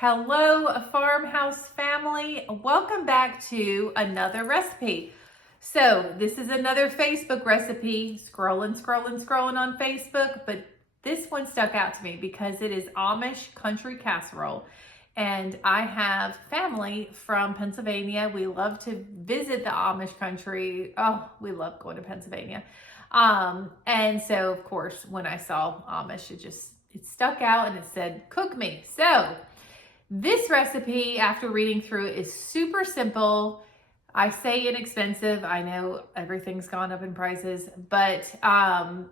Hello, Farmhouse family. Welcome back to another recipe. So this is another Facebook recipe. Scrolling on Facebook, but this one stuck out to me because it is Amish country casserole. And I have family from Pennsylvania. We love to visit the Amish country. Oh, we love going to Pennsylvania. And so of course, when I saw Amish, it stuck out and it said, cook me. So this recipe, after reading through it, is super simple. I say inexpensive. I know everything's gone up in prices, but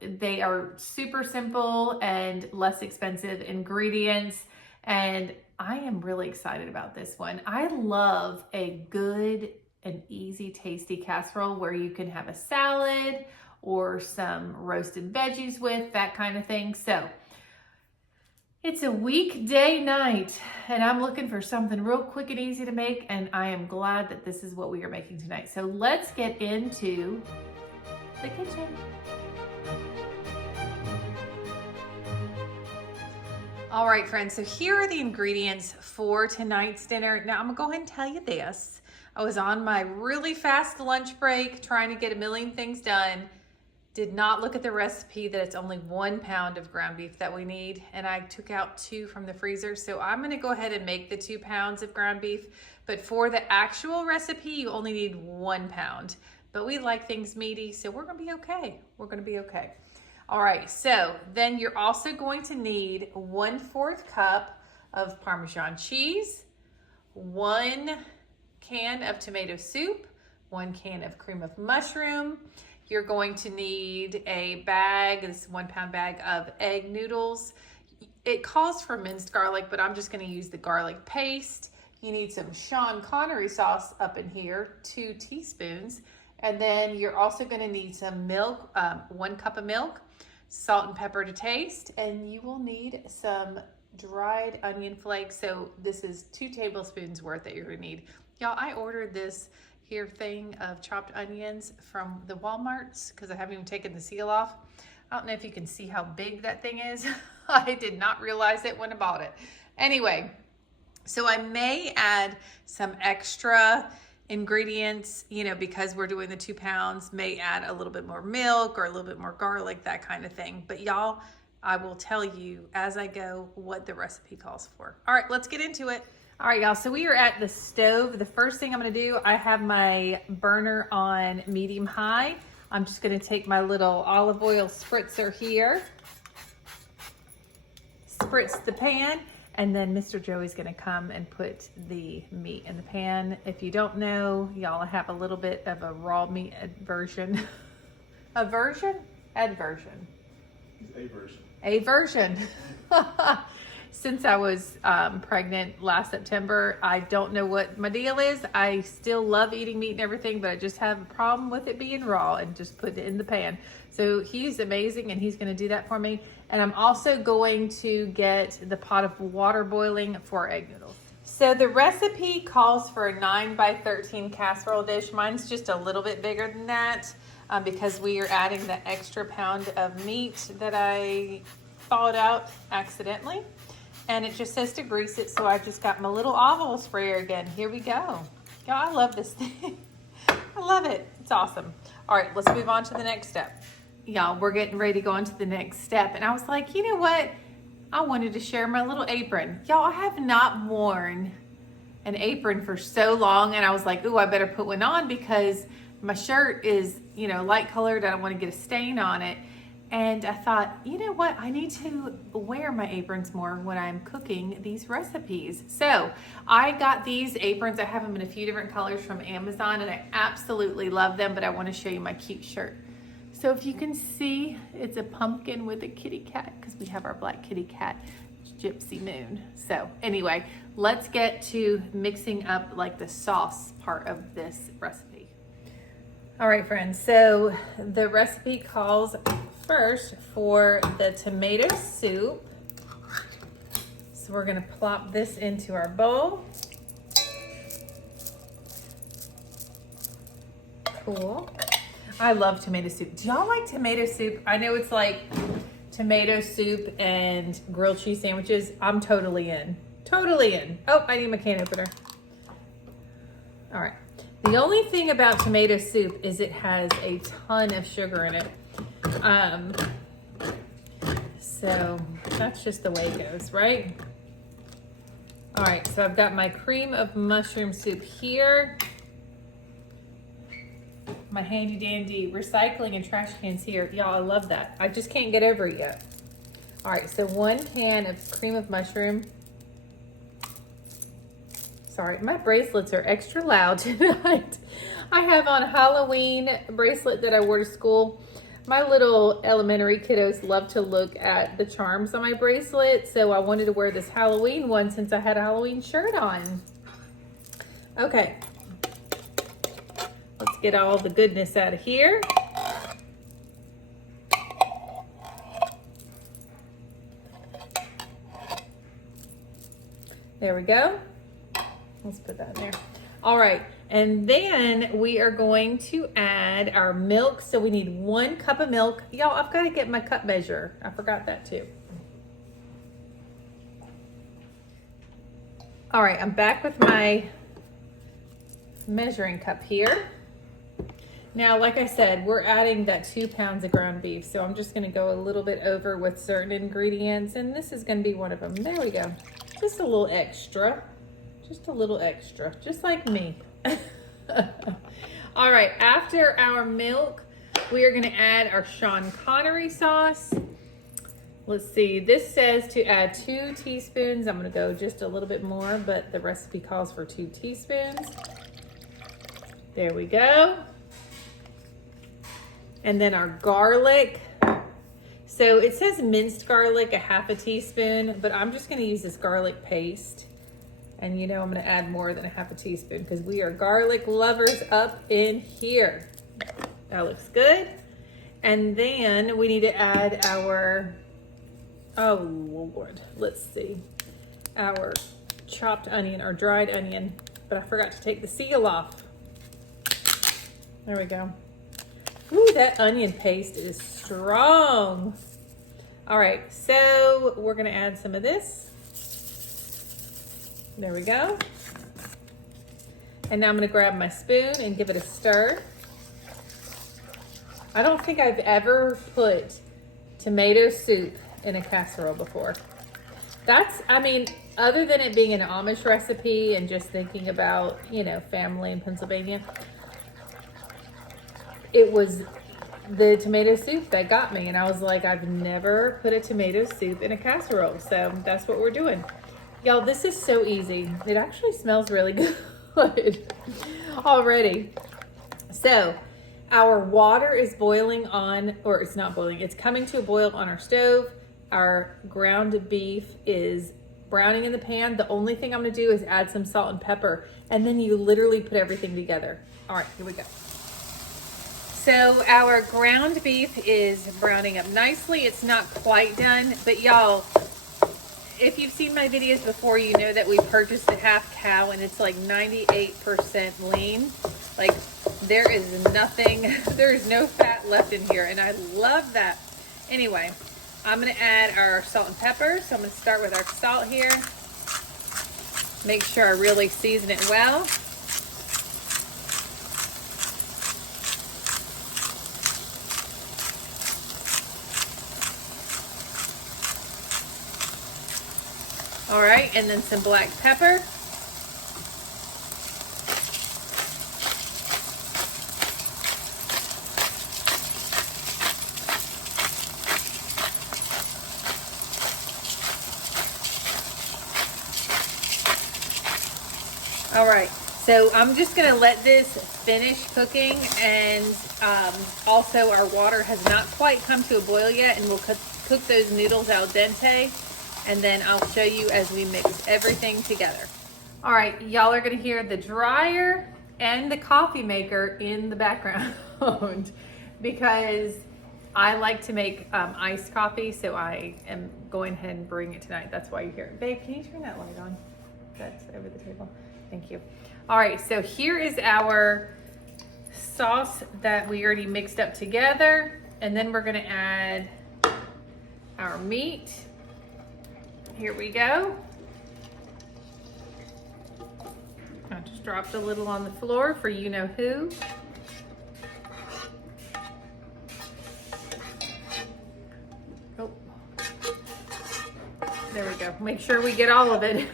they are super simple and less expensive ingredients. And I am really excited about this one. I love a good and easy, tasty casserole where you can have a salad or some roasted veggies with, that kind of thing. So it's a weekday night and I'm looking for something real quick and easy to make, and I am glad that this is what we are making tonight. So let's get into the kitchen. All right, friends, so here are the ingredients for tonight's dinner. Now I'm gonna go ahead and tell you this. I was on my really fast lunch break trying to get a million things done. Did not look at the recipe that it's only 1 pound of ground beef that we need, and I took out 2 from the freezer. So I'm gonna go ahead and make the 2 pounds of ground beef, but for the actual recipe, you only need 1 pound. But we like things meaty, so we're gonna be okay. We're gonna be okay. All right, so then you're also going to need 1/4 cup of Parmesan cheese, 1 can of tomato soup, 1 can of cream of mushroom. You're going to need a bag, this 1 pound bag of egg noodles. It calls for minced garlic, but I'm just gonna use the garlic paste. You need some Sean Connery sauce up in here, 2 teaspoons. And then you're also gonna need some milk, 1 cup of milk, salt and pepper to taste, and you will need some dried onion flakes. So this is 2 tablespoons worth that you're gonna need. Y'all, I ordered this here thing of chopped onions from the Walmarts because I haven't even taken the seal off. I don't know if you can see how big that thing is. I did not realize it when I bought it. Anyway, so I may add some extra ingredients, you know, because we're doing the 2 pounds, may add a little bit more milk or a little bit more garlic, that kind of thing. But y'all, I will tell you as I go what the recipe calls for. All right, let's get into it. All right, y'all, so we are at the stove. The first thing I'm gonna do, I have my burner on medium high. I'm just gonna take my little olive oil spritzer here, spritz the pan, and then Mr. Joey's gonna come and put the meat in the pan. If you don't know, y'all, I have a little bit of a raw meat aversion. Aversion? Adversion. Aversion. Since I was pregnant last September, I don't know what my deal is. I still love eating meat and everything, but I just have a problem with it being raw and just put it in the pan. So he's amazing and he's gonna do that for me. And I'm also going to get the pot of water boiling for egg noodles. So the recipe calls for a 9 by 13 casserole dish. Mine's just a little bit bigger than that because we are adding the extra pound of meat that I thawed out accidentally. And it just says to grease it, so I just got my little olive oil sprayer again. Here we go. Y'all, I love this thing. I love it. It's awesome. All right, let's move on to the next step. Y'all, we're getting ready to go on to the next step. And I was like, you know what? I wanted to share my little apron. Y'all, I have not worn an apron for so long. And I was like, ooh, I better put one on because my shirt is, you know, light colored. I don't want to get a stain on it. And I thought, you know what? I need to wear my aprons more when I'm cooking these recipes. So I got these aprons. I have them in a few different colors from Amazon and I absolutely love them, but I want to show you my cute shirt. So if you can see, it's a pumpkin with a kitty cat because we have our black kitty cat, Gypsy Moon. So anyway, let's get to mixing up like the sauce part of this recipe. All right, friends, so the recipe calls first for the tomato soup. So we're gonna plop this into our bowl. Cool. I love tomato soup. Do y'all like tomato soup? I know it's like tomato soup and grilled cheese sandwiches. I'm totally in. Totally in. Oh, I need my can opener. All right. The only thing about tomato soup is it has a ton of sugar in it. So that's just the way it goes, right? All right, so I've got my cream of mushroom soup here. My handy dandy recycling and trash cans here. Y'all, I love that. I just can't get over it yet. All right, so 1 can of cream of mushroom. Sorry, my bracelets are extra loud tonight. I have on a Halloween bracelet that I wore to school. My little elementary kiddos love to look at the charms on my bracelet, so I wanted to wear this Halloween one since I had a Halloween shirt on. Okay, let's get all the goodness out of here. There we go. Let's put that in there. All right, and then we are going to add our milk. So we need 1 cup of milk. Y'all, I've got to get my cup measure. I forgot that too. All right, I'm back with my measuring cup here. Now, like I said, we're adding that 2 pounds of ground beef. So I'm just gonna go a little bit over with certain ingredients, and this is gonna be one of them. There we go. Just a little extra. Just a little extra, just like me. All right, after our milk, we are gonna add our Sean Connery sauce. Let's see, this says to add 2 teaspoons. I'm gonna go just a little bit more, but the recipe calls for 2 teaspoons. There we go. And then our garlic. So it says minced garlic, a 1/2 teaspoon, but I'm just gonna use this garlic paste. And you know I'm gonna add more than a 1/2 teaspoon because we are garlic lovers up in here. That looks good. And then we need to add our, oh Lord, let's see, our chopped onion or dried onion, but I forgot to take the seal off. There we go. Ooh, that onion paste is strong. All right, so we're gonna add some of this. There we go. And now I'm gonna grab my spoon and give it a stir. I don't think I've ever put tomato soup in a casserole before. That's, I mean, other than it being an Amish recipe and just thinking about, you know, family in Pennsylvania, it was the tomato soup that got me. And I was like, I've never put a tomato soup in a casserole. So that's what we're doing. Y'all, this is so easy. It actually smells really good already. So our water is boiling on, or it's not boiling, it's coming to a boil on our stove. Our ground beef is browning in the pan. The only thing I'm gonna do is add some salt and pepper, and then you literally put everything together. All right, here we go. So our ground beef is browning up nicely. It's not quite done, but y'all, if you've seen my videos before, you know that we purchased a half cow and it's like 98% lean. Like there is nothing, there is no fat left in here, and I love that. Anyway, I'm gonna add our salt and pepper. So I'm gonna start with our salt here. Make sure I really season it well. All right, and then some black pepper. All right, so I'm just gonna let this finish cooking, and also our water has not quite come to a boil yet, and we'll cook those noodles al dente. And then I'll show you as we mix everything together. All right, y'all are gonna hear the dryer and the coffee maker in the background because I like to make iced coffee, so I am going ahead and brewing it tonight. That's why you hear it. Babe, can you turn that light on? That's over the table. Thank you. All right, so here is our sauce that we already mixed up together. And then we're gonna add our meat. Here we go. just dropped a little on the floor for you know who. Oh, there we go. Make sure we get all of it.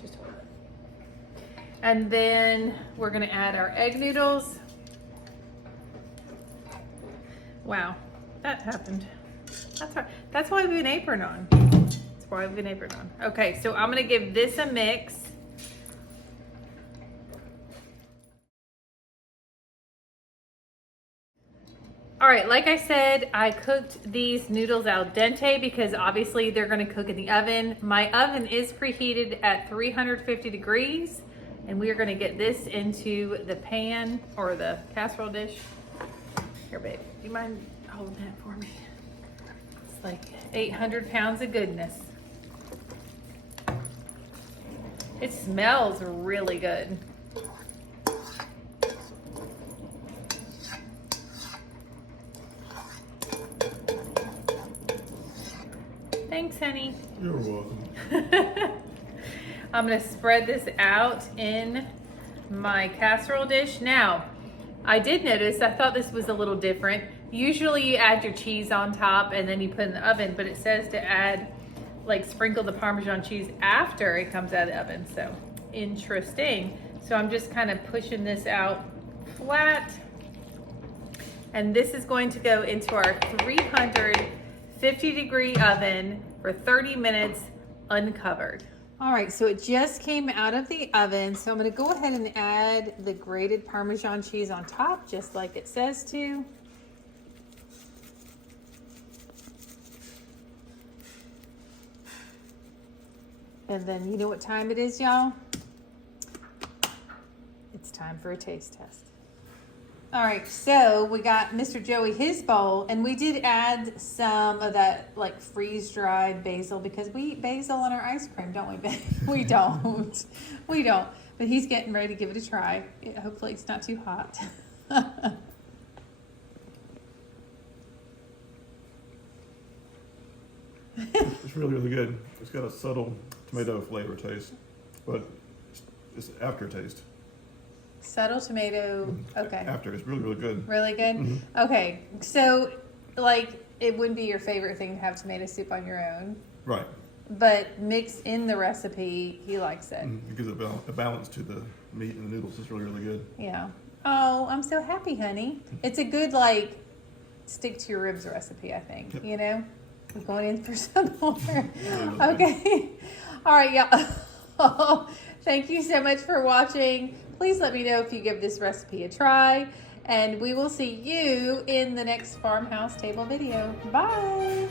Just hold it. And then we're gonna add our egg noodles. Wow, that happened. That's right. That's why we have an apron on. That's why we have an apron on. Okay, so I'm gonna give this a mix. All right, like I said, I cooked these noodles al dente because obviously they're gonna cook in the oven. My oven is preheated at 350 degrees, and we are gonna get this into the pan or the casserole dish. Here, babe, do you mind holding that for me? It's like 800 pounds of goodness. It smells really good. Thanks, honey. You're welcome. I'm gonna spread this out in my casserole dish. Now, I did notice, I thought this was a little different. Usually you add your cheese on top and then you put it in the oven, but it says to add, like sprinkle the Parmesan cheese after it comes out of the oven. So, interesting. So I'm just kind of pushing this out flat. And this is going to go into our 350-degree oven for 30 minutes uncovered. All right, so it just came out of the oven. So I'm gonna go ahead and add the grated Parmesan cheese on top, just like it says to. And then you know what time it is, y'all? It's time for a taste test. All right, so we got Mr. Joey his bowl, and we did add some of that like freeze-dried basil because we eat basil on our ice cream, don't we, babe? We don't. We don't. But he's getting ready to give it a try. Hopefully it's not too hot. It's really, really good. It's got a subtle tomato flavor taste, but it's aftertaste. Subtle tomato, okay. After, it's really, really good. Really good? Mm-hmm. Okay, so like it wouldn't be your favorite thing to have tomato soup on your own. Right. But mixed in the recipe, he likes it. Mm-hmm. It gives a balance to the meat and the noodles. It's really, really good. Yeah. Oh, I'm so happy, honey. It's a good like stick to your ribs recipe, I think. Yep. You know? We're going in for some more. Really, really Okay. All right, y'all. Thank you so much for watching. Please let me know if you give this recipe a try, and we will see you in the next Farmhouse Table video. Bye.